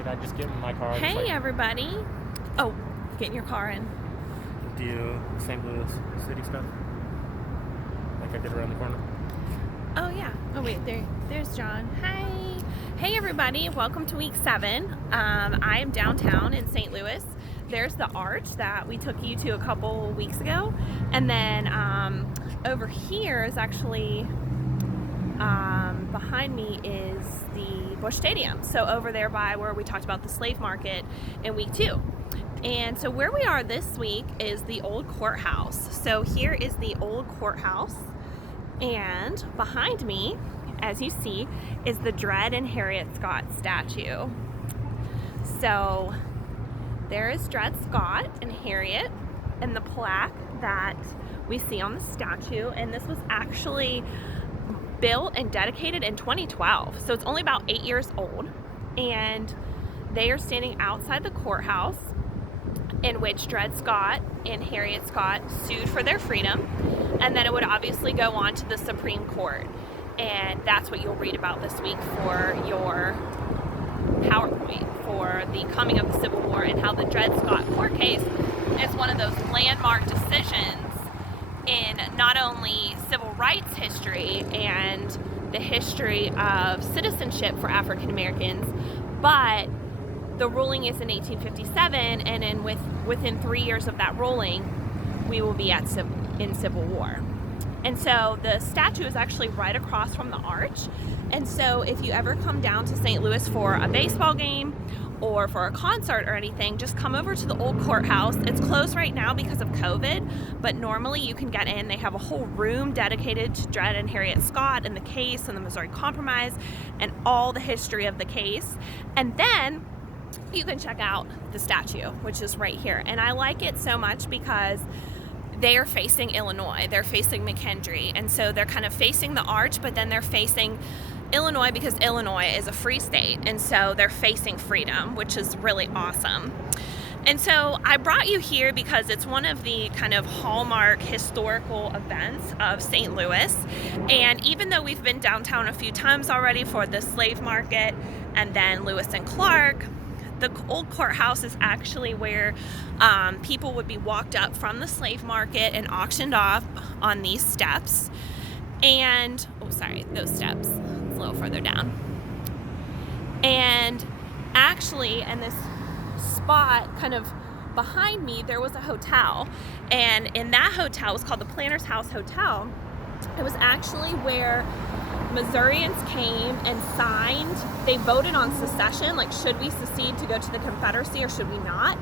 should I just get in my car? Hey, everybody. Oh, getting your car in. Do St. Louis City stuff? Like I did around the corner? Oh, yeah. Oh, wait. There's John. Hi. Hey, everybody. Welcome to week 7. I am downtown in St. Louis. There's the arch that we took you to a couple weeks ago. And then over here is actually, behind me is the Busch Stadium. So over there by where we talked about the slave market in week 2. And so where we are this week is the old courthouse. So here is the old courthouse. And behind me, as you see, is the Dred and Harriet Scott statue. So there is Dred Scott and Harriet and the plaque that we see on the statue. And this was actually built and dedicated in 2012. So it's only about 8 years old. And they are standing outside the courthouse in which Dred Scott and Harriet Scott sued for their freedom. And then it would obviously go on to the Supreme Court. And that's what you'll read about this week for your PowerPoint for the coming of the Civil War and how the Dred Scott court case is one of those landmark decisions in not only civil rights history and the history of citizenship for African Americans, but the ruling is in 1857, and within 3 years of that ruling, we will be in Civil War. And so the statue is actually right across from the arch. And so if you ever come down to St. Louis for a baseball game or for a concert or anything, just come over to the old courthouse. It's closed right now because of COVID, but normally you can get in. They have a whole room dedicated to Dred and Harriet Scott and the case and the Missouri Compromise and all the history of the case. And then you can check out the statue, which is right here. And I like it so much because they are facing Illinois. They're facing McKendree. And so they're kind of facing the arch, but then they're facing Illinois because Illinois is a free state. And so they're facing freedom, which is really awesome. And so I brought you here because it's one of the kind of hallmark historical events of St. Louis. And even though we've been downtown a few times already for the slave market and then Lewis and Clark, the old courthouse is actually where people would be walked up from the slave market and auctioned off on these steps. And, those steps. It's a little further down. And actually, in this spot kind of behind me, there was a hotel. And in that hotel, it was called the Planter's House Hotel. It was actually where Missourians came and signed. They voted on secession, like should we secede to go to the Confederacy or should we not?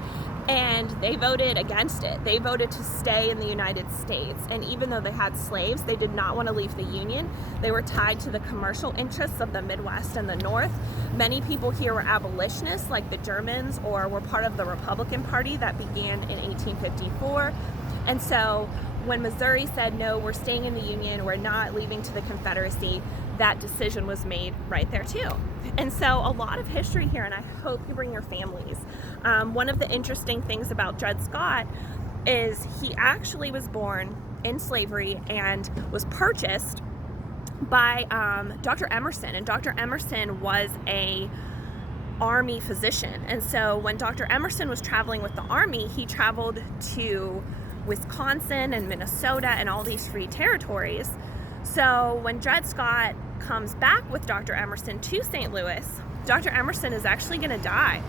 And they voted against it. They voted to stay in the United States. And even though they had slaves, they did not want to leave the Union. They were tied to the commercial interests of the Midwest and the North. Many people here were abolitionists, like the Germans, or were part of the Republican Party that began in 1854. And so when Missouri said, no, we're staying in the Union, we're not leaving to the Confederacy, that decision was made right there too. And so a lot of history here, and I hope you bring your families. One of the interesting things about Dred Scott is he actually was born in slavery and was purchased by Dr. Emerson. And Dr. Emerson was a Army physician. And so when Dr. Emerson was traveling with the Army, he traveled to Wisconsin and Minnesota and all these free territories. So when Dred Scott comes back with Dr. Emerson to St. Louis, Dr. Emerson is actually going to die.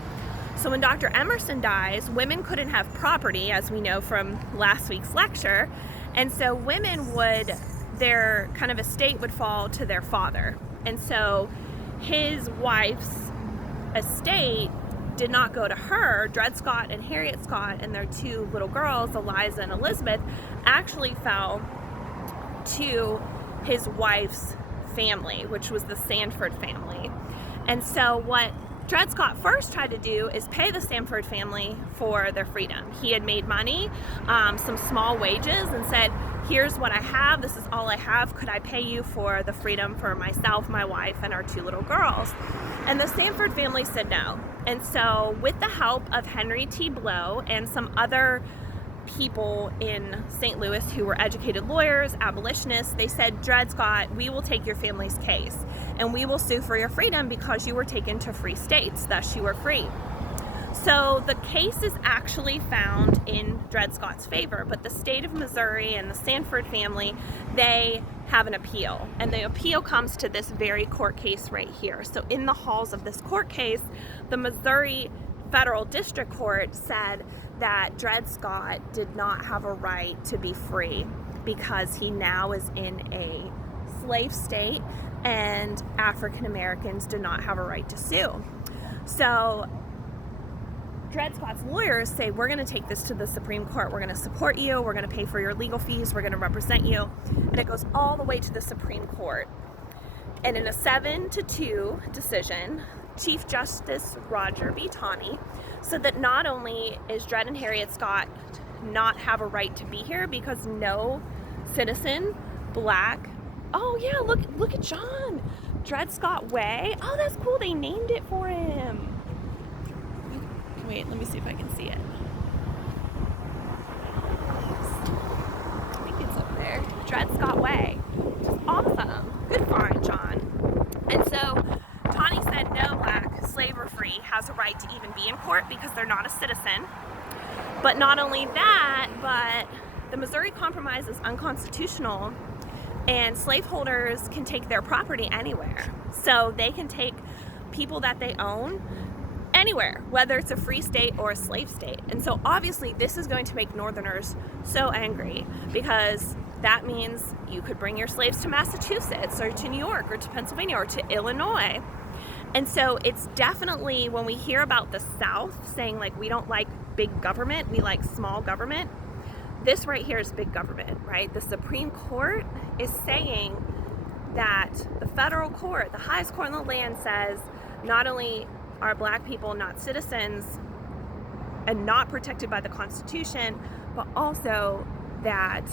So when Dr. Emerson dies, women couldn't have property, as we know from last week's lecture. And so women their kind of estate would fall to their father. And so his wife's estate did not go to her. Dred Scott and Harriet Scott and their 2 little girls, Eliza and Elizabeth, actually fell to his wife's family, which was the Sanford family. And so what Dred Scott first tried to do is pay the Sanford family for their freedom. He had made money, some small wages, and said, here's what I have, this is all I have, could I pay you for the freedom for myself, my wife, and our 2 little girls? And the Sanford family said no. And so with the help of Henry T. Blow and some other people in St. Louis who were educated lawyers, abolitionists, they said, Dred Scott, we will take your family's case. and we will sue for your freedom because you were taken to free states, thus you were free. So the case is actually found in Dred Scott's favor, but the state of Missouri and the Sanford family, they have an appeal, and the appeal comes to this very court case right here. So in the halls of this court case, the Missouri Federal District Court said that Dred Scott did not have a right to be free because he now is in a slave state and African Americans do not have a right to sue. So Dred Scott's lawyers say, we're going to take this to the Supreme Court. We're going to support you. We're going to pay for your legal fees. We're going to represent you. And it goes all the way to the Supreme Court. And in a 7-2 decision, Chief Justice Roger B. Taney said that not only is Dred and Harriet Scott not have a right to be here because no citizen, black, oh yeah, look at John, Dred Scott Way. Oh, that's cool. They named it for him. Wait, let me see if I can see it. I think it's up there. Dred Scott Way. Which is awesome. Good find, John. And so Taney said no black, slave or free, has a right to even be in court because they're not a citizen. But not only that, but the Missouri Compromise is unconstitutional, and slaveholders can take their property anywhere. So they can take people that they own anywhere, whether it's a free state or a slave state. And so obviously this is going to make Northerners so angry, because that means you could bring your slaves to Massachusetts or to New York or to Pennsylvania or to Illinois. And so it's definitely, when we hear about the South saying like we don't like big government, we like small government, this right here is big government, right? The Supreme Court is saying that the federal court, the highest court in the land, says not only are black people not citizens and not protected by the Constitution, but also that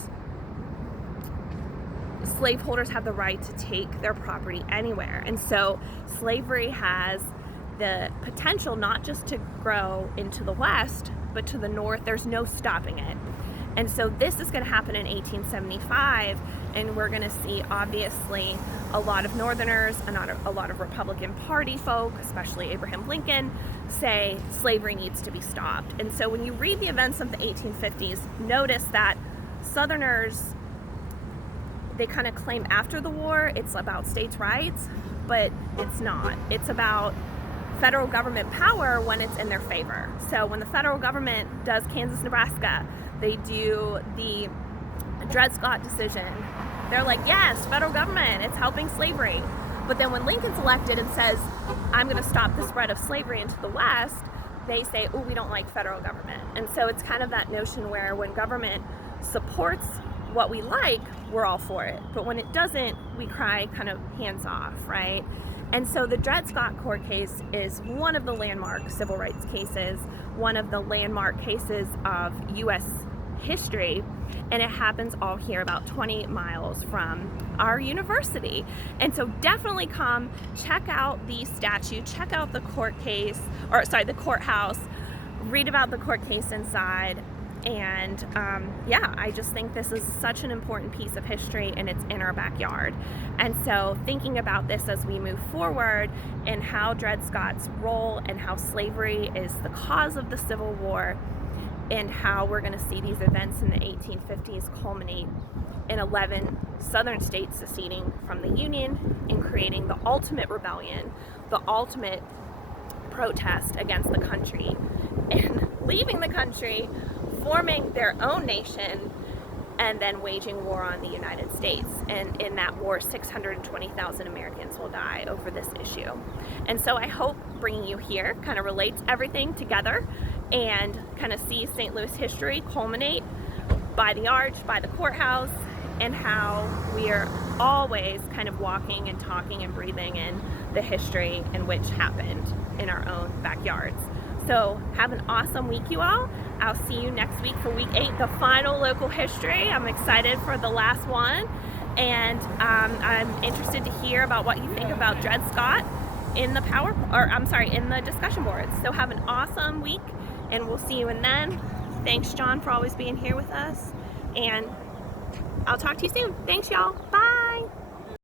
slaveholders have the right to take their property anywhere. And so slavery has the potential not just to grow into the West, but to the North. There's no stopping it. And so this is going to happen in 1875, and we're going to see obviously a lot of Northerners and a lot of Republican Party folk, especially Abraham Lincoln, say slavery needs to be stopped. And so when you read the events of the 1850s, notice that Southerners, they kind of claim after the war it's about states' rights, but it's not. It's about federal government power when it's in their favor. So when the federal government does Kansas, Nebraska, they do the Dred Scott decision, they're like, yes, federal government, it's helping slavery. But then when Lincoln's elected and says, I'm going to stop the spread of slavery into the West, they say, oh, we don't like federal government. And so it's kind of that notion where when government supports what we like, we're all for it. But when it doesn't, we cry kind of hands off, right? And so the Dred Scott court case is one of the landmark civil rights cases, one of the landmark cases of U.S. history, and it happens all here about 20 miles from our university. And so definitely come check out the statue, check out the the courthouse, read about the court case inside. And yeah, I just think this is such an important piece of history, and it's in our backyard. And so thinking about this as we move forward, and how Dred Scott's role and how slavery is the cause of the Civil War, and how we're going to see these events in the 1850s culminate in 11 southern states seceding from the Union and creating the ultimate rebellion, the ultimate protest against the country, and leaving the country, forming their own nation, and then waging war on the United States. And in that war, 620,000 Americans will die over this issue. And so I hope bringing you here kind of relates everything together and kind of see St. Louis history culminate by the arch, by the courthouse, and how we are always kind of walking and talking and breathing in the history in which happened in our own backyards. So have an awesome week, you all. I'll see you next week for week 8, the final local history. I'm excited for the last one, and I'm interested to hear about what you think about Dred Scott in the in the discussion boards. So have an awesome week, and we'll see you in then. Thanks, John, for always being here with us, and I'll talk to you soon. Thanks, y'all. Bye.